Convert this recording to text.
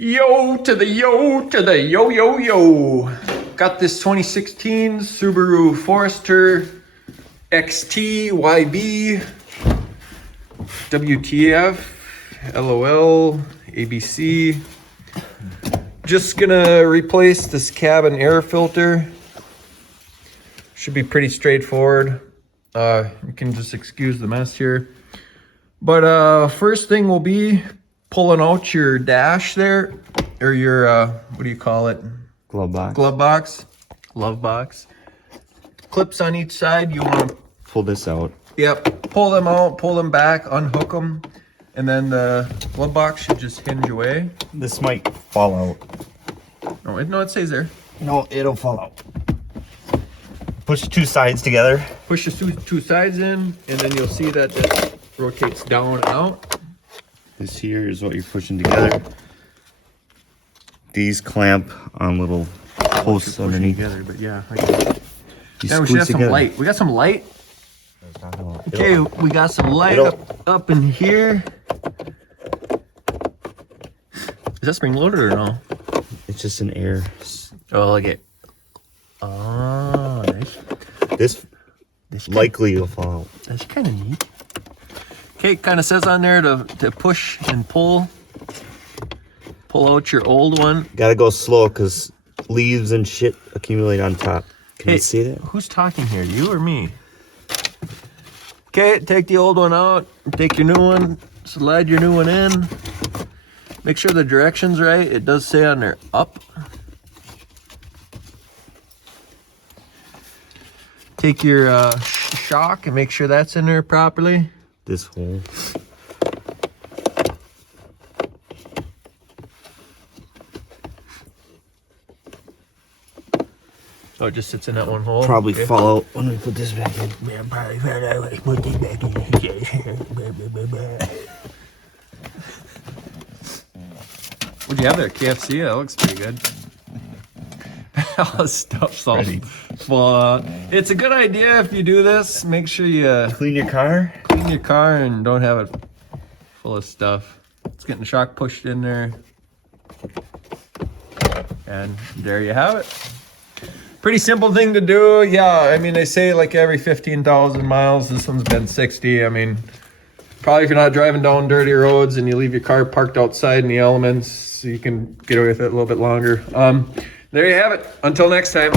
Yo to the yo to the yo yo yo. Got this 2016 Subaru Forester XT YB WTF LOL ABC. Just gonna replace this cabin air filter. Should be pretty straightforward. You can just excuse the mess here. But first thing will be pulling out your dash there, or your what do you call it? Glove box. Glove box. Glove box. Clips on each side. You want to pull this out. Yep. Pull them out. Pull them back. Unhook them, and then the glove box should just hinge away. This might fall out. No, it stays there. No, it'll fall out. Push the two sides together. Push the two sides in, and then you'll see that it rotates down and out. This here is what you're pushing together. These clamp on little posts underneath. Together, but yeah. Yeah, we should have some light. We got some light. Okay, we got some light up in here. Is that spring loaded or no? It's just an air. Oh, look it. Oh, nice. This likely will fall out. That's kind of neat. Okay, kind of says on there to push and pull out your old one. Gotta go slow because leaves and shit accumulate on top. Can you see that? Who's talking here, you or me? Okay, take the old one out, take your new one, slide your new one in. Make sure the direction's right. It does say on there up. Take your shock and make sure that's in there properly. This hole. Oh, it just sits in that one hole? Probably fall out when we put this back in. Yeah, probably fall out when we put this back in. What'd you have there? KFC? That looks pretty good. All the stuff's all full out. It's a good idea if you do this. Make sure you clean your car. Clean your car and don't have it full of stuff. It's getting the shock pushed in there. And there you have it. Pretty simple thing to do. Yeah, I mean, they say like every 15,000 miles. This one's been 60. I mean, probably if you're not driving down dirty roads and you leave your car parked outside in the elements, you can get away with it a little bit longer. There you have it. Until next time.